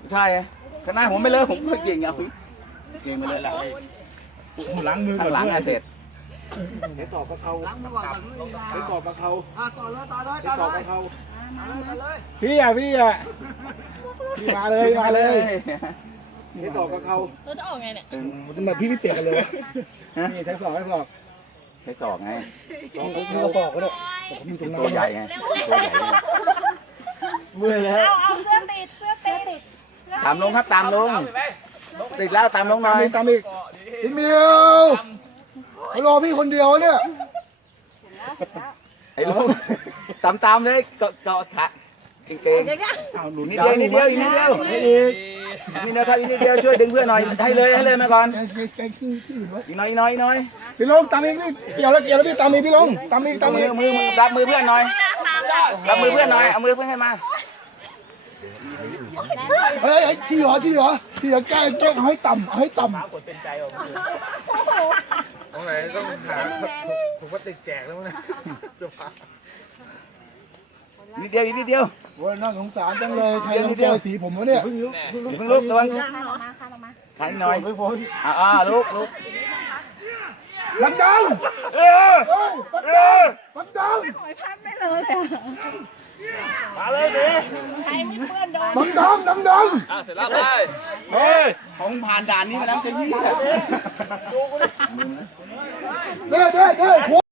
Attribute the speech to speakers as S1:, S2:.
S1: ใช่คณะผมไม่เลิกผมก็เก่งเอาเก่งไปเลย
S2: ล้างมือ
S1: ข้างหลังเสร็จ
S3: เดี๋ยวสอบกับเขาเดี๋ยวสอบกับเขา
S4: ต่อเลยต่อเลย
S3: เดี๋ยวสอบกับเขา
S2: พี่พี่มาเลยมาเลย
S3: เดี๋ยวสอบกับเขา
S5: เราจะออกไงเนี่ย
S2: ทำไมพี่ไม่เปลี่ยนกันเลยวะนี่ทั้งสองทั้งสอง
S1: ใช้ศอกไง
S2: นี่ก็บอกก็ได้ผมมีตรงนั้น
S1: ตัวใหญ่ไงตัวใหญ่
S2: เมื่อยแล้ว
S5: เอาเสื้อติดเสื้อติด
S1: ตามลงครับตามลงติดแล้วตามลงหน่อย
S2: ตามอีกพี่มิวเขารอพี่คนเดียวเนี่ย
S1: ไอ้ลงตามเลยเกาะถะเก่งๆนิดเดียวนิดเดียวอีกนิดเดียว
S2: อีก
S1: นี่นะครับอีกนิดเดียวช่วยดึงเพื่อนหน่อยให้เลยมาก่อน
S2: แกขี้วะ
S1: อีกน้อย
S2: พี่ลงตามอีกพี่เกี่ยวแล้วพี่ตามอีกพี่ลงตามอีกตามอีก
S1: มือรับมือเพื่อนหน่อยรับมือเพื่อนหน่อยเอามือเพื่อนให้มา
S2: เฮ้ยที่หรอแกให้ต่ำให้ต่ำ
S3: ตรงไหนต้องหาผมว่าติดแจกแล้วมั้งเนี่ย
S1: นิดเดียวอีกนิดเดียว
S2: โอ้ยน่าสงสารจังเลยใครต้องเจอสีผมวะเนี่ย
S1: เพิ่งลุกตัวมันถ่ายหน่อยลุก
S2: ดังดัง
S1: เออ
S2: ดังดัง
S5: หอยพัดไม่เลยอ่ะ
S1: มาเลยดิ
S5: ใครไม่เปื้อนโดน
S2: ดัง
S1: เสร็จแล้วเลยเฮ้ยของผ่านด่านนี้มาแล้วจะยี่
S2: เด้